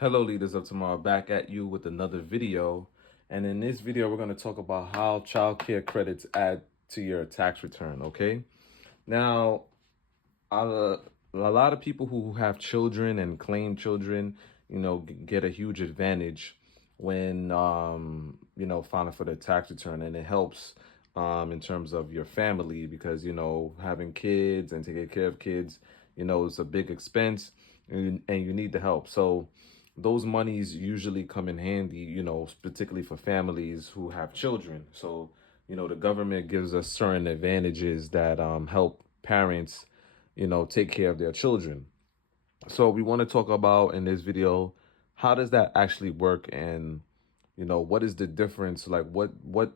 Hello, leaders of tomorrow, back at you with another video. And in this video, we're going to talk about how childcare credits add to your tax return. Okay. Now, a lot of people who have children and claim children, get a huge advantage when, filing for their tax return. And it helps in terms of your family because, having kids and taking care of kids, it's a big expense and you need the help. So those monies usually come in handy, particularly for families who have children. So, the government gives us certain advantages that help parents take care of their children. So we want to talk about in this video, how does that actually work? And, what is the difference? Like what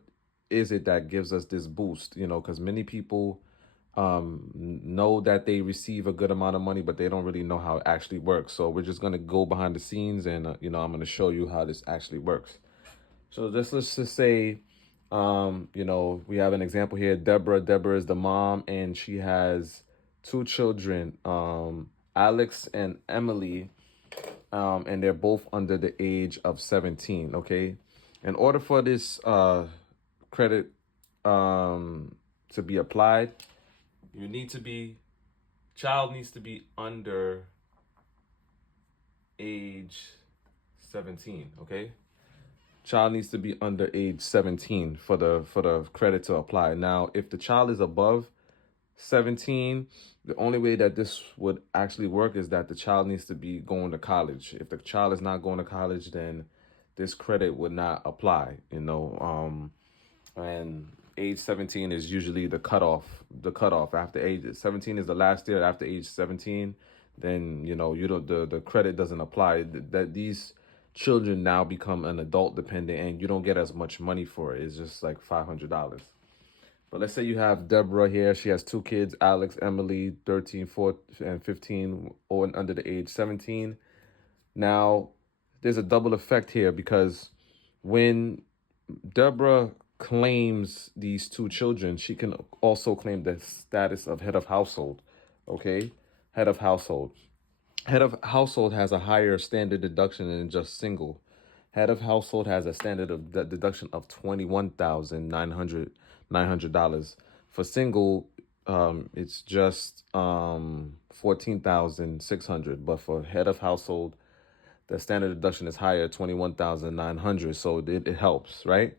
is it that gives us this boost? Because many people know that they receive a good amount of money, but they don't really know how it actually works. So we're just going to go behind the scenes and, I'm going to show you how this actually works. So let's just say, we have an example here. Deborah is the mom, and she has two children, Alex and Emily, and they're both under the age of 17. Okay. In order for this credit to be applied, child needs to be under age 17. Okay. Child needs to be under age 17 for the credit to apply. Now, if the child is above 17, the only way that this would actually work is that the child needs to be going to college. If the child is not going to college, then this credit would not apply, and age 17 is usually the cutoff. After age 17 is the last year. After age 17, then you don't the credit doesn't apply. That these children now become an adult dependent, and you don't get as much money for it. It's just like $500. But let's say you have Deborah here. She has two kids, Alex, Emily, 13, 14, and 15, or under the age 17. Now, there's a double effect here because when Deborah claims these two children, she can also claim the status of head of household. Okay? Head of household. Head of household has a higher standard deduction than just single. Head of household has a standard of deduction of $21,900. For single, it's just $14,600. But for head of household, the standard deduction is higher, $21,900. So it helps, right?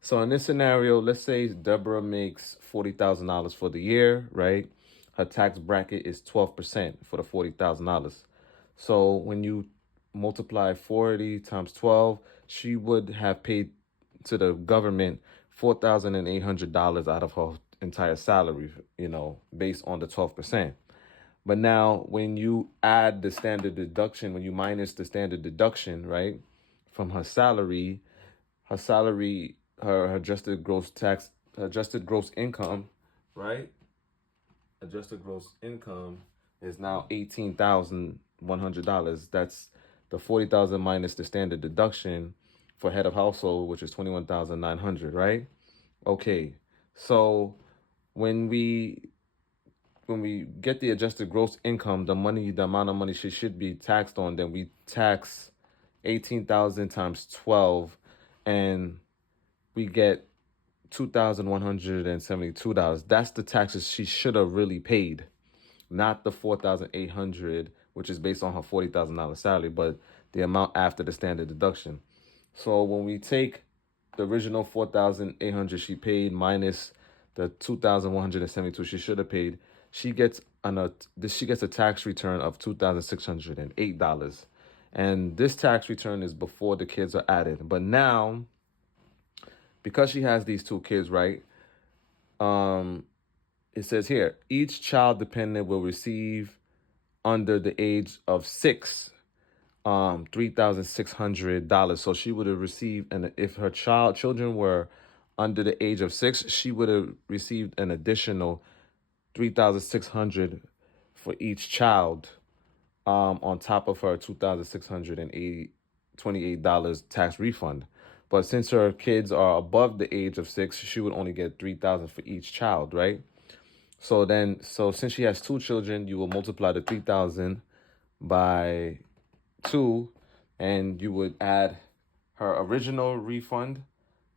So in this scenario, let's say Deborah makes $40,000 for the year, right? Her tax bracket is 12% for the $40,000. So when you multiply 40 times 12, she would have paid to the government $4,800 out of her entire salary, based on the 12%. But now when you add the standard deduction, when you minus the standard deduction, right, from her salary, her adjusted gross income, right? Adjusted gross income is now $18,100. That's the 40,000 minus the standard deduction for head of household, which is 21,900, right? Okay. So when we get the adjusted gross income, the amount of money she should be taxed on, then we tax 18,000 times 12, and we get $2,172. That's the taxes she should have really paid, not the $4,800, which is based on her $40,000 salary, but the amount after the standard deduction. So when we take the original $4,800 she paid minus the $2,172 she should have paid, she gets a tax return of $2,608. And this tax return is before the kids are added. But now, because she has these two kids, right? It says here, each child dependent will receive under the age of 6, $3,600. So she would have received, and if her children were under the age of 6, she would have received an additional $3,600 for each child, on top of her $2,628 tax refund. But since her kids are above the age of 6, she would only get $3,000 for each child, right? So since she has two children, you will multiply the 3,000 by 2, and you would add her original refund,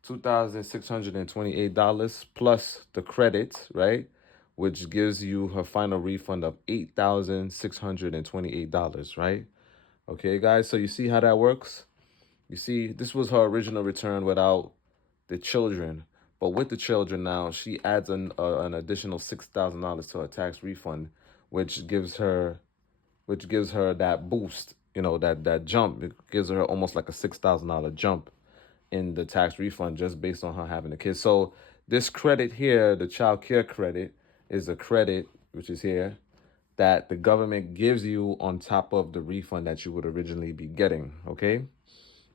$2,628 plus the credit, right? Which gives you her final refund of $8,628, right? Okay, guys, so you see how that works? You see, this was her original return without the children. But with the children now, she adds an additional $6,000 to her tax refund, which gives her that boost, that jump. It gives her almost like a $6,000 jump in the tax refund just based on her having a kid. So this credit here, the child care credit, is a credit, which is here, that the government gives you on top of the refund that you would originally be getting, okay?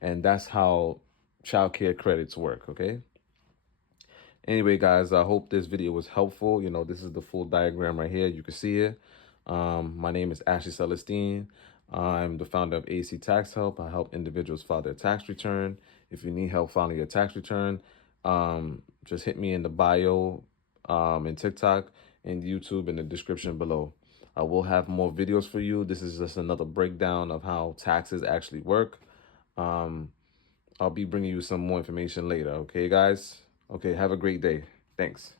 And that's how child care credits work, okay? Anyway, guys, I hope this video was helpful. This is the full diagram right here. You can see it. My name is Ashley Celestine. I'm the founder of AC Tax Help. I help individuals file their tax return. If you need help filing your tax return, just hit me in the bio, in TikTok and YouTube in the description below. I will have more videos for you. This is just another breakdown of how taxes actually work. I'll be bringing you some more information later. Okay, guys? Okay, have a great day. Thanks.